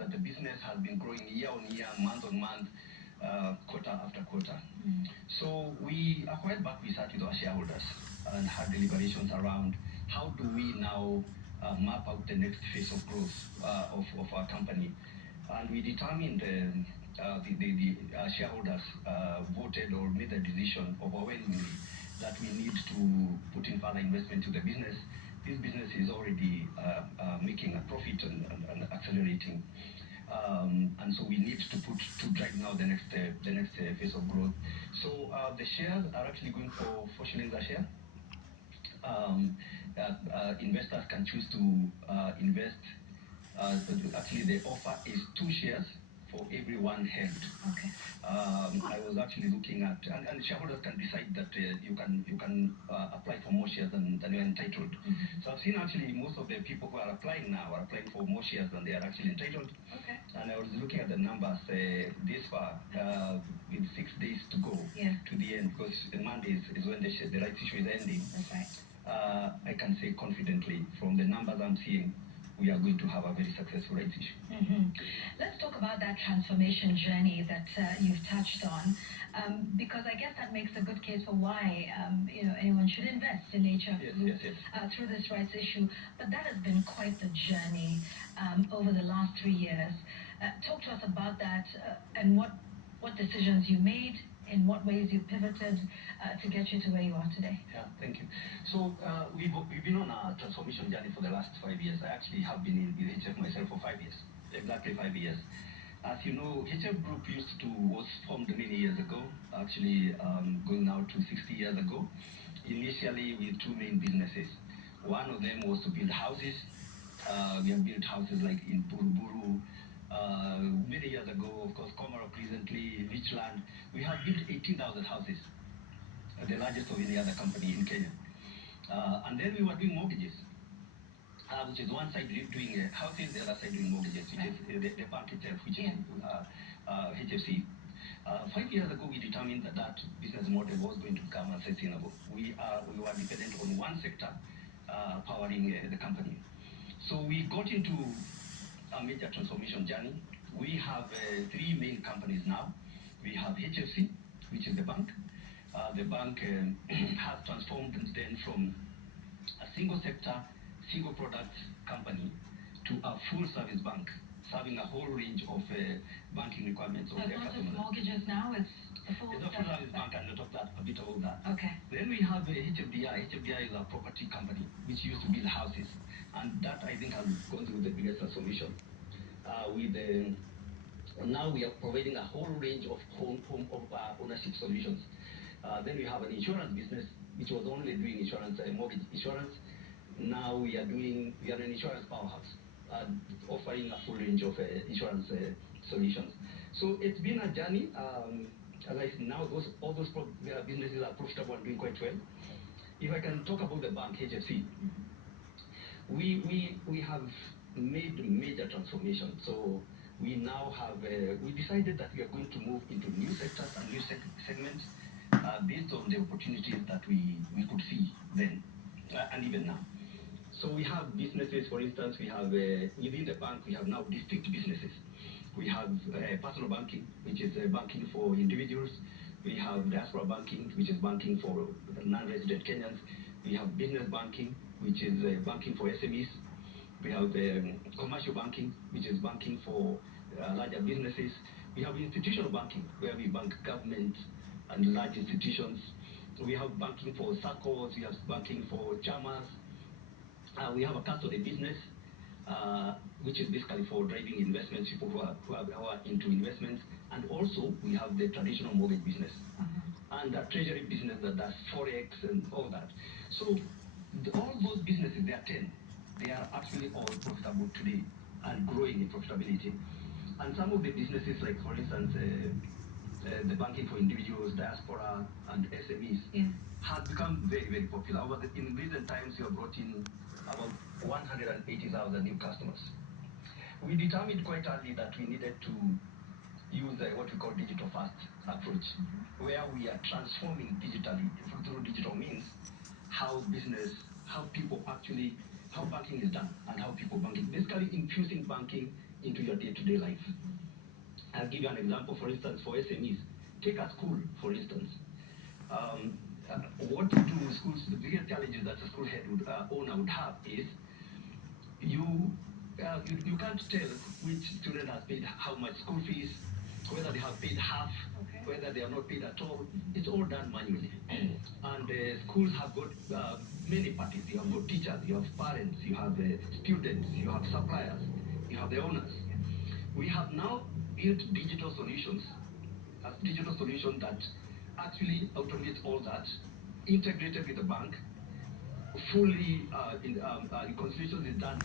that the business has been growing year on year, month on month, quarter after quarter. So we a while back we sat with our shareholders and had deliberations around how do we now map out the next phase of growth of our company, and we determined. The shareholders voted or made the decision overwhelmingly that we need to put in further investment to the business. This business is already making a profit and accelerating, and so we need to drive now the next phase of growth. So the shares are actually going for 4 shillings a share. Investors can choose to invest. Actually, the offer is 2 shares for every 1 held. Okay. I was actually looking at, and shareholders can decide that you can apply for more shares than you're entitled. So I've seen actually most of the people who are applying now are applying for more shares than they are actually entitled. Okay. And I was looking at the numbers this far, with 6 days to go to the end, because the Monday is when the rights issue is ending. That's right. I can say confidently from the numbers I'm seeing, we are going to have a very successful rights issue. Let's talk about that transformation journey that you've touched on, because I guess that makes a good case for why anyone should invest in HF through this rights issue. But that has been quite the journey over the last 3 years. Talk to us about that and what decisions you made, in what ways you pivoted to get you to where you are today. Yeah, thank you. So we've been on a transformation journey for the last 5 years. I actually have been in HF myself for 5 years, exactly 5 years. As you know, HF Group was formed many years ago, actually going now to 60 years ago. Initially with 2 main businesses. One of them was to build houses. We have built houses like in Buruburu, many years ago, of course, Komarok recently, Richland. We have built 18,000 houses, the largest of any other company in Kenya. And then we were doing mortgages, which is one side doing houses, the other side doing mortgages, which is the bank itself, which is HFC. 5 years ago, we determined that business model was going to become unsustainable. We were dependent on one sector powering the company. So we got into a major transformation journey. We have 3 main companies now. We have HFC, which is the bank. The bank has transformed then from a single sector, single product company to a full service bank, serving a whole range of banking requirements of their customers. It's not just mortgages now, it's a full service bank, and on top of that, a bit of all that. Okay. Then we have HFDI. HFDI is a property company which used to build houses, and that I think has gone through the biggest transformation. Now we are providing a whole range of home ownership solutions. Then we have an insurance business which was only doing insurance, mortgage insurance. Now we are an insurance powerhouse, offering a full range of insurance solutions. So it's been a journey. As I said, now all those businesses are profitable and doing quite well. If I can talk about the bank, HFC, we have made major transformation. So we now have we decided that we are going to move into new sectors and new segments based on the opportunities that we could see then and even now. So we have businesses, for instance, we have within the bank, we have now distinct businesses. We have personal banking, which is banking for individuals. We have diaspora banking, which is banking for non-resident Kenyans. We have business banking, which is banking for SMEs. We have commercial banking, which is banking for larger businesses. We have institutional banking, where we bank government and large institutions. We have banking for SACCOs. We have banking for chamas. We have a custody business, which is basically for driving investments, people who are into investments. And also, we have the traditional mortgage business and the treasury business that does forex and all that. So all those businesses, there are 10. They are actually all profitable today and growing in profitability. And some of the businesses, like for instance, the banking for individuals, diaspora, and SMEs, have become very, very popular. In recent times, we have brought in about 180,000 new customers. We determined quite early that we needed to use what we call digital first approach, where we are transforming digitally through digital means how banking is done and how people banking, basically infusing banking into your day-to-day life. I'll give you an example, for instance, for SMEs. Take a school, for instance. What you do with schools, the biggest challenges that a school head would, owner would have is you can't tell which student has paid how much school fees, whether they have paid half, okay, whether they are not paid at all. It's all done manually. And schools have got many parties. You have got teachers, you have parents, you have students, you have suppliers, you have the owners. We have now built digital solutions, as digital solution that actually automates all that, integrated with the bank, fully reconciliation is done